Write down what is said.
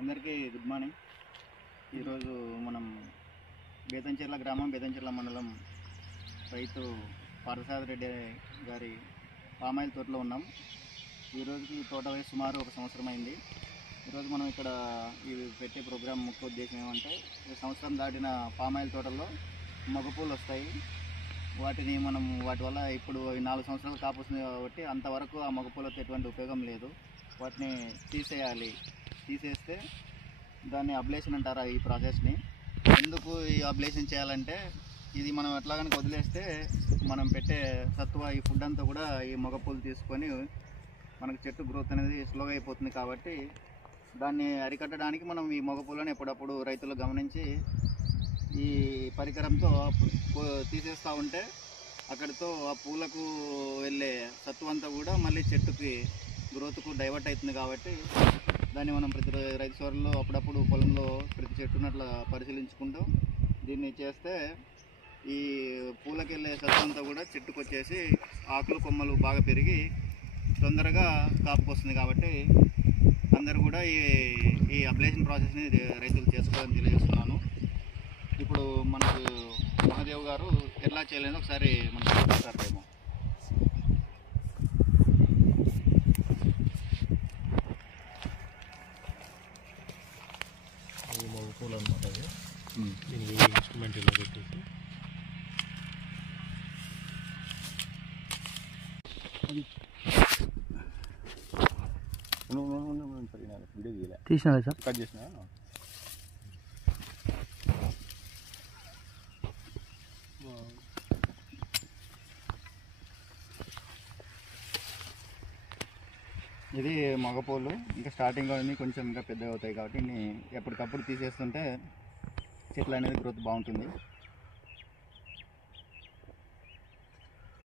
అందరికీ good morning. ఈరోజు మనం బేతంచెర్ల గ్రామం, బేతంచెర్ల మండలం రైతు పార్థసారథి రెడ్డి గారి పామాయిల్ తోటలో ఉన్నాం. ఈరోజుకి తోట వయసు సుమారు 1 సంవత్సరం అయింది. ఈరోజు మనం ఇక్కడ ఇది పెట్టే ప్రోగ్రాం ముఖ్య ఉద్దేశం ఏమంటే, ఈ సంవత్సరం దాటిన పామాయిల్ తోటల్లో మగపూలు వస్తాయి. వాటి వల్ల ఇప్పుడు 4 సంవత్సరాలు కాపుస్తుంది కాబట్టి అంతవరకు ఆ మగపూలతో ఎటువంటి ఉపయోగం లేదు. వాటిని తీసేస్తే దాన్ని అబ్లేషన్ అంటారు. ఈ ప్రాసెస్ని ఎందుకు ఈ అబ్లేషన్ చేయాలంటే, ఇది మనం ఎట్లా కనుక వదిలేస్తే మనం పెట్టే సత్వ ఈ ఫుడ్ అంతా కూడా ఈ మగపూలు తీసుకొని మనకు చెట్టు గ్రోత్ అనేది స్లోగా అయిపోతుంది. కాబట్టి దాన్ని అరికట్టడానికి మనం ఈ మగపూలను ఎప్పుడప్పుడు రైతులు గమనించి ఈ పరికరంతో తీసేస్తూ ఉంటే అక్కడితో ఆ పూలకు వెళ్ళే సత్వ అంతా కూడా మళ్ళీ చెట్టుకి గ్రోత్కు డైవర్ట్ అవుతుంది. కాబట్టి దాన్ని మనం ప్రతి రైతు సోదరుల్లో అప్పుడప్పుడు పొలంలో ప్రతి చెట్టును అట్లా పరిశీలించుకుంటూ దీన్ని చేస్తే ఈ పూలకి వెళ్ళే సత్వం అంతా కూడా చెట్టుకు వచ్చేసి ఆకులు కొమ్మలు బాగా పెరిగి తొందరగా కాపుకొస్తుంది. కాబట్టి అందరూ కూడా ఈ అబ్లేషన్ ప్రాసెస్ని రైతులు చేసుకోవాలని తెలియజేస్తున్నాను. ఇప్పుడు మనకు మహాదేవ్ గారు ఎట్లా చేయలేదో ఒకసారి మనకు చూపిస్తారేమో. మగపూలు అనమాట. దీనికి ఇన్స్ట్రుమెంట్ ఇలా పెట్టేసి తీసినా సార్, కట్ చేసిన. ఇది మగపూలు ఇంకా స్టార్టింగ్లో కొంచెం ఇంకా పెద్దగా అవుతాయి. కాబట్టి ఎప్పటికప్పుడు తీసేస్తుంటే చెట్లు అనేది గ్రోత్ బాగుంటుంది.